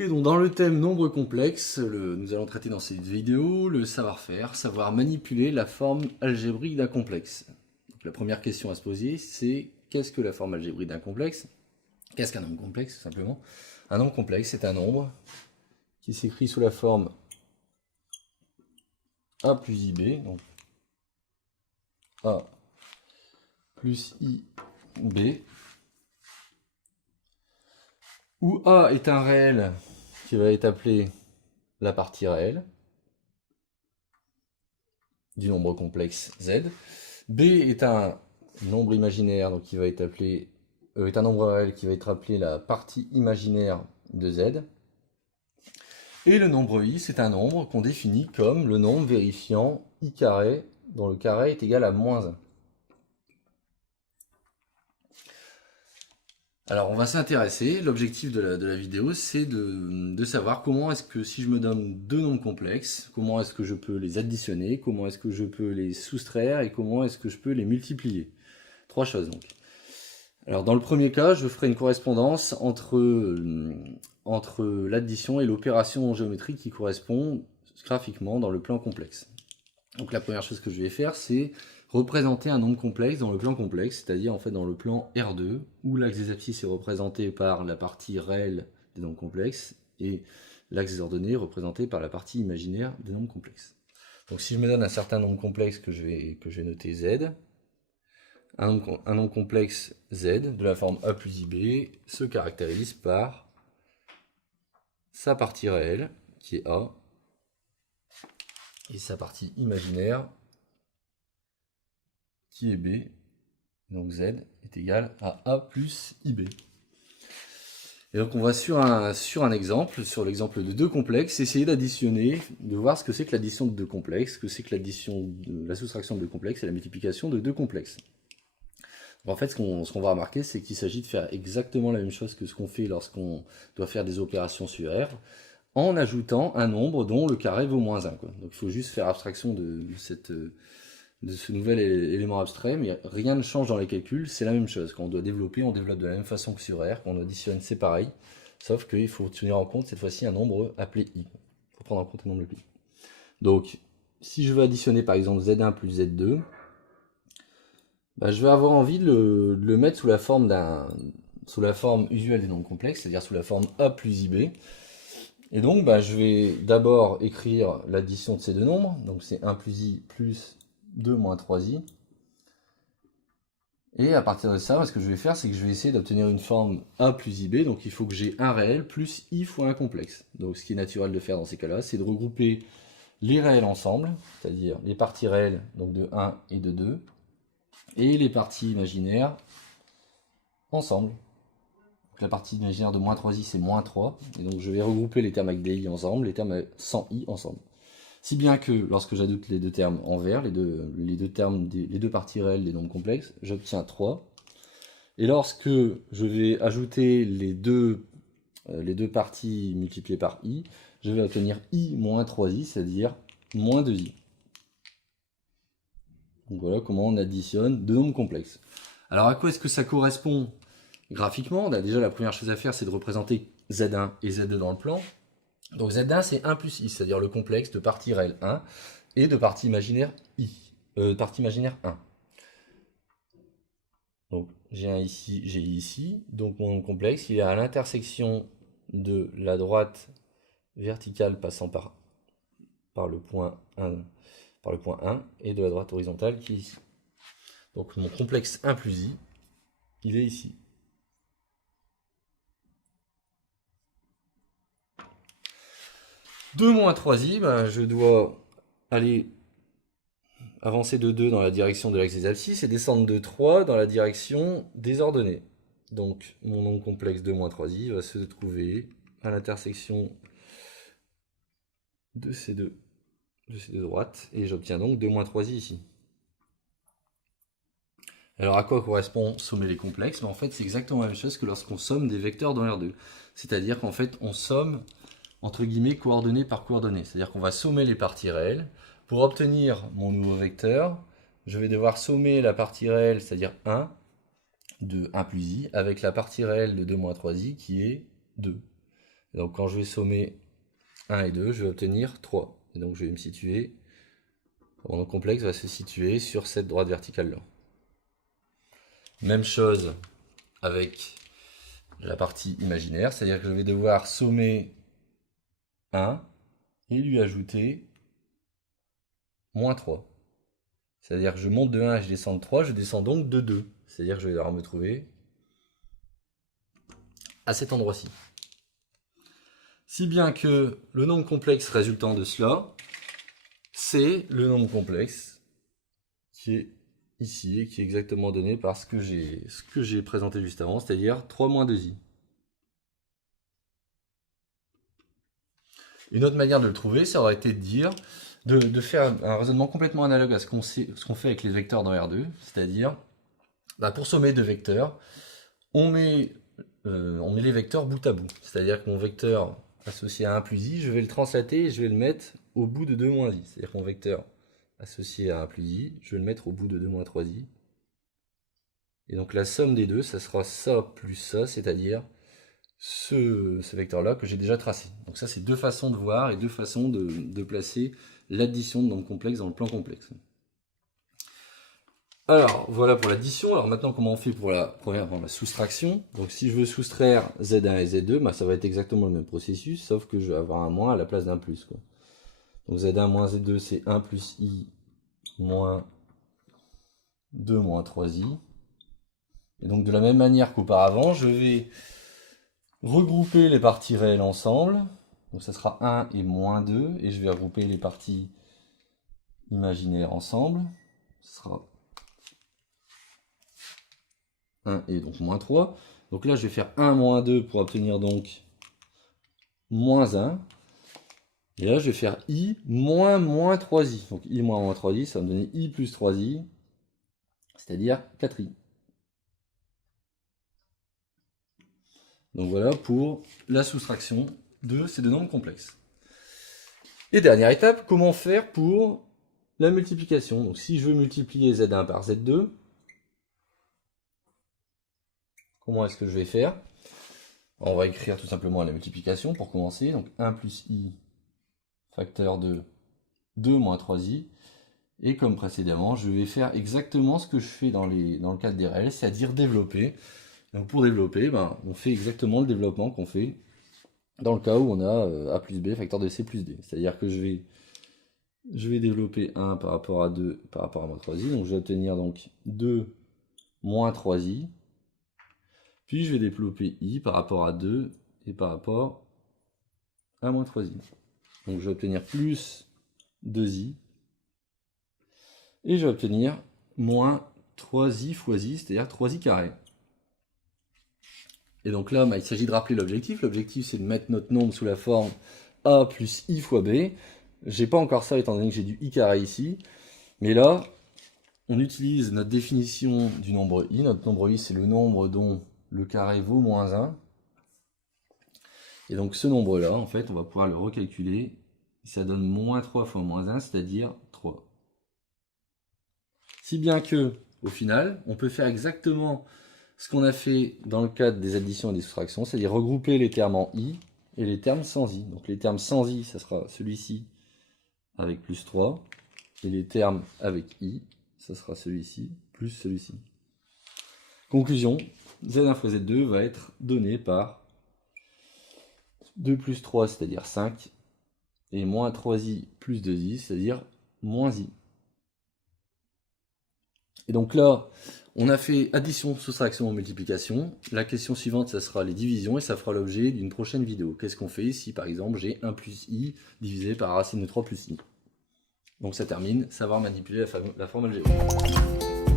Ok, donc dans le thème nombres complexes, nous allons traiter dans cette vidéo le savoir-faire, savoir manipuler la forme algébrique d'un complexe. Donc, la première question à se poser, c'est qu'est-ce que la forme algébrique d'un complexe? Qu'est-ce qu'un nombre complexe, tout simplement? Un nombre complexe, c'est un nombre qui s'écrit sous la forme a plus ib, donc a plus ib, où a est un réel qui va être appelé la partie réelle du nombre complexe z. B est un nombre imaginaire, donc qui va être appelé est un nombre réel qui va être appelé la partie imaginaire de z. Et le nombre i, c'est un nombre qu'on définit comme le nombre vérifiant i carré, dont le carré est égal à moins 1. Alors on va s'intéresser, l'objectif de la vidéo, c'est de savoir comment est-ce que si je me donne deux nombres complexes, comment est-ce que je peux les additionner, comment est-ce que je peux les soustraire et comment est-ce que je peux les multiplier. Trois choses donc. Alors dans le premier cas, je ferai une correspondance entre l'addition et l'opération géométrique qui correspond graphiquement dans le plan complexe. Donc la première chose que je vais faire, c'est représenter un nombre complexe dans le plan complexe, c'est-à-dire en fait dans le plan R2, où l'axe des abscisses est représenté par la partie réelle des nombres complexes, et l'axe des ordonnées est représenté par la partie imaginaire des nombres complexes. Donc si je me donne un certain nombre complexe que je vais noter Z, un nombre complexe Z de la forme A plus IB se caractérise par sa partie réelle, qui est A, et sa partie imaginaire, qui est B. Donc Z est égal à A plus IB. Et donc on va sur un exemple, sur l'exemple de deux complexes, essayer d'additionner, de voir ce que c'est que l'addition de deux complexes, ce que c'est que la soustraction de deux complexes et la multiplication de deux complexes. En fait, ce qu'on va remarquer, c'est qu'il s'agit de faire exactement la même chose que ce qu'on fait lorsqu'on doit faire des opérations sur R, en ajoutant un nombre dont le carré vaut moins 1. Donc il faut juste faire abstraction de ce nouvel élément abstrait, mais rien ne change dans les calculs, c'est la même chose. Quand on doit développer, on développe de la même façon que sur R, quand on additionne, c'est pareil, sauf qu'il faut tenir en compte cette fois-ci un nombre appelé i. Il faut prendre en compte un nombre appelé i. Donc, si je veux additionner par exemple Z1 plus Z2, je vais avoir envie de le mettre sous la forme usuelle des nombres complexes, c'est-à-dire sous la forme A plus IB. Et donc, je vais d'abord écrire l'addition de ces deux nombres, donc c'est 1 plus I plus 2 moins 3i. Et à partir de ça, ce que je vais faire, c'est que je vais essayer d'obtenir une forme A plus IB, donc il faut que j'ai un réel plus I fois un complexe. Donc ce qui est naturel de faire dans ces cas-là, c'est de regrouper les réels ensemble, c'est-à-dire les parties réelles donc de 1 et de 2, et les parties imaginaires ensemble. Donc la partie imaginaire de moins 3i, c'est moins 3, et donc je vais regrouper les termes avec des i ensemble, les termes sans i ensemble. Si bien que lorsque j'ajoute les deux termes envers, les deux parties réelles des nombres complexes, j'obtiens 3. Et lorsque je vais ajouter les deux parties multipliées par i, je vais obtenir i moins 3i, c'est-à-dire moins 2i. Donc voilà comment on additionne deux nombres complexes. Alors à quoi est-ce que ça correspond graphiquement? Déjà la première chose à faire, c'est de représenter Z1 et Z2 dans le plan. Donc Z1 c'est 1 plus i, c'est-à-dire le complexe de partie réelle 1 et de partie imaginaire i, partie imaginaire 1. Donc j'ai un ici, j'ai ici, donc mon complexe il est à l'intersection de la droite verticale passant par le point 1 et de la droite horizontale qui est ici. Donc mon complexe 1 plus i, il est ici. De moins 3i, je dois aller avancer de 2 dans la direction de l'axe des abscisses et descendre de 3 dans la direction des ordonnées. Donc mon nombre complexe de moins 3i va se trouver à l'intersection de ces deux droites, et j'obtiens donc 2 moins 3i ici. Alors à quoi correspond sommer les complexes? En fait c'est exactement la même chose que lorsqu'on somme des vecteurs dans R2. C'est-à-dire qu'en fait on somme entre guillemets coordonnées par coordonnées. C'est-à-dire qu'on va sommer les parties réelles. Pour obtenir mon nouveau vecteur, je vais devoir sommer la partie réelle, c'est-à-dire 1, de 1 plus i, avec la partie réelle de 2 moins 3i qui est 2. Et donc quand je vais sommer 1 et 2, je vais obtenir 3. Et donc je vais me situer, mon nom complexe va se situer sur cette droite verticale là. Même chose avec la partie imaginaire, c'est-à-dire que je vais devoir sommer 1 et lui ajouter moins 3. C'est-à-dire que je monte de 1 et je descends de 3, je descends donc de 2. C'est-à-dire que je vais devoir me trouver à cet endroit-ci. Si bien que le nombre complexe résultant de cela, c'est le nombre complexe qui est ici et qui est exactement donné par ce que j'ai présenté juste avant, c'est-à-dire 3 moins 2i. Une autre manière de le trouver, ça aurait été de dire, de faire un raisonnement complètement analogue à ce qu'on fait avec les vecteurs dans R2, c'est-à-dire, pour sommer deux vecteurs, on met les vecteurs bout à bout. C'est-à-dire que mon vecteur associé à 1 plus i, je vais le translater et je vais le mettre au bout de 2 moins i. C'est-à-dire que mon vecteur associé à 1 plus i, je vais le mettre au bout de 2 moins 3i. Et donc la somme des deux, ça sera ça plus ça, c'est-à-dire ce vecteur-là que j'ai déjà tracé. Donc ça, c'est deux façons de voir et deux façons de placer l'addition de nombres complexes dans le plan complexe. Alors, voilà pour l'addition. Alors maintenant, comment on fait pour la soustraction? Donc si je veux soustraire Z1 et Z2, ça va être exactement le même processus, sauf que je vais avoir un moins à la place d'un plus, quoi. Donc Z1 moins Z2, c'est 1 plus I moins 2 moins 3I. Et donc de la même manière qu'auparavant, je vais regrouper les parties réelles ensemble. Donc ça sera 1 et moins 2. Et je vais regrouper les parties imaginaires ensemble. Ce sera 1 et donc moins 3. Donc là, je vais faire 1 moins 2 pour obtenir donc moins 1. Et là, je vais faire i moins 3i. Donc i moins 3i, ça va me donner i plus 3i, c'est-à-dire 4i. Donc voilà pour la soustraction de ces deux nombres complexes. Et dernière étape, comment faire pour la multiplication? Donc si je veux multiplier Z1 par Z2, comment est-ce que je vais faire? On va écrire tout simplement la multiplication pour commencer. Donc 1 plus i facteur de 2 moins 3i. Et comme précédemment, je vais faire exactement ce que je fais dans le cadre des réels, c'est-à-dire développer. Donc pour développer, on fait exactement le développement qu'on fait dans le cas où on a a plus b facteur de c plus d. C'est-à-dire que je vais développer 1 par rapport à 2 par rapport à moins 3i. Donc je vais obtenir donc 2 moins 3i. Puis je vais développer i par rapport à 2 et par rapport à moins 3i. Donc je vais obtenir plus 2i. Et je vais obtenir moins 3i fois i, c'est-à-dire 3i carré. Et donc là, il s'agit de rappeler l'objectif. L'objectif, c'est de mettre notre nombre sous la forme a plus i fois b. J'ai pas encore ça, étant donné que j'ai du i carré ici. Mais là, on utilise notre définition du nombre i. Notre nombre i, c'est le nombre dont le carré vaut moins 1. Et donc ce nombre-là, en fait, on va pouvoir le recalculer. Ça donne moins 3 fois moins 1, c'est-à-dire 3. Si bien que, au final, on peut faire exactement ce qu'on a fait dans le cadre des additions et des soustractions, c'est-à-dire regrouper les termes en i et les termes sans i. Donc les termes sans i, ça sera celui-ci avec plus 3, et les termes avec i, ça sera celui-ci plus celui-ci. Conclusion, Z1 fois Z2 va être donné par 2 plus 3, c'est-à-dire 5, et moins 3i plus 2i, c'est-à-dire moins i. Et donc là, on a fait addition, soustraction, multiplication. La question suivante, ça sera les divisions et ça fera l'objet d'une prochaine vidéo. Qu'est-ce qu'on fait si par exemple j'ai 1 plus i divisé par racine de 3 plus i? Donc ça termine, savoir manipuler la formule algébrique.